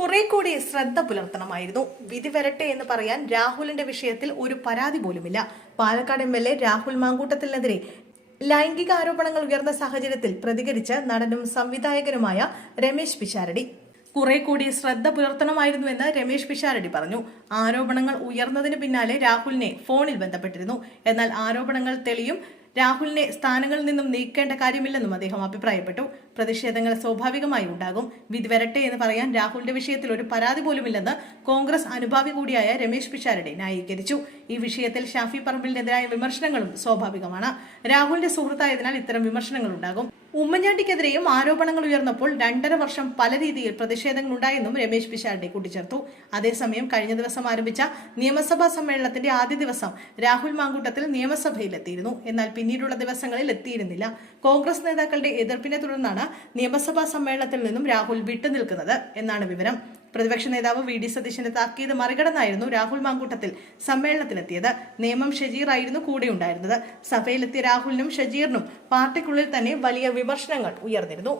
കുറെ കൂടി ശ്രദ്ധ പുലർത്തണമായിരുന്നു. വിധി വരട്ടെ എന്ന് പറയാൻ രാഹുലിന്റെ വിഷയത്തിൽ ഒരു പരാതി പോലുമില്ല. Palakkad M L A Rahul മാങ്കൂട്ടത്തിനെതിരെ ലൈംഗിക ആരോപണങ്ങൾ ഉയർന്ന സാഹചര്യത്തിൽ പ്രതികരിച്ച നടനും സംവിധായകനുമായ രമേശ് പിഷാരടി. കുറെ കൂടി ശ്രദ്ധ പുലർത്തണമായിരുന്നുവെന്ന് രമേശ് പിഷാരടി പറഞ്ഞു. ആരോപണങ്ങൾ ഉയർന്നതിന് പിന്നാലെ രാഹുലിനെ ഫോണിൽ ബന്ധപ്പെട്ടിരുന്നു. എന്നാൽ ആരോപണങ്ങൾ തെളിയും രാഹുലിനെ സ്ഥാനങ്ങളിൽ നിന്നും നീക്കേണ്ട കാര്യമില്ലെന്നും അദ്ദേഹം അഭിപ്രായപ്പെട്ടു. പ്രതിഷേധങ്ങൾ സ്വാഭാവികമായി ഉണ്ടാകും. വിധി വരട്ടെ എന്ന് പറയാൻ രാഹുലിന്റെ വിഷയത്തിൽ ഒരു പരാതി പോലുമില്ലെന്ന് കോൺഗ്രസ് അനുഭാവി കൂടിയായ രമേശ് പിഷാരടി ന്യായീകരിച്ചു. ഈ വിഷയത്തിൽ ഷാഫി പറമ്പിലിനെതിരായ വിമർശനങ്ങളും സ്വാഭാവികമാണ്. രാഹുലിന്റെ സുഹൃത്തായതിനാൽ ഇത്തരം വിമർശനങ്ങൾ ഉണ്ടാകും. ഉമ്മൻചാണ്ടിക്കെതിരെയും ആരോപണങ്ങൾ ഉയർന്നപ്പോൾ രണ്ടര വർഷം പല രീതിയിൽ പ്രതിഷേധങ്ങൾ ഉണ്ടായെന്നും രമേശ് പിഷാരടി കൂട്ടിച്ചേർത്തു. അതേസമയം കഴിഞ്ഞ ദിവസം ആരംഭിച്ച നിയമസഭാ സമ്മേളനത്തിന്റെ ആദ്യ ദിവസം രാഹുൽ മാങ്കൂട്ടത്തിൽ നിയമസഭയിലെത്തിയിരുന്നു. എന്നാൽ പിന്നീടുള്ള ദിവസങ്ങളിൽ എത്തിയിരുന്നില്ല. കോൺഗ്രസ് നേതാക്കളുടെ എതിർപ്പിനെ തുടർന്നാണ് നിയമസഭാ സമ്മേളനത്തിൽ നിന്നും രാഹുൽ വിട്ടുനിൽക്കുന്നത് എന്നാണ് വിവരം. പ്രതിപക്ഷ നേതാവ് വി ഡി സതീശന്റെ താക്കീത് മറികടന്നായിരുന്നു രാഹുൽ മാങ്കൂട്ടത്തിൽ സമ്മേളനത്തിലെത്തിയത് നിയമം ഷജീർ ആയിരുന്നു കൂടെ ഉണ്ടായിരുന്നത് സഭയിലെത്തിയ രാഹുലിനും ഷജീറിനും പാർട്ടിക്കുള്ളിൽ തന്നെ വലിയ വിമർശനങ്ങൾ ഉയർന്നിരുന്നു.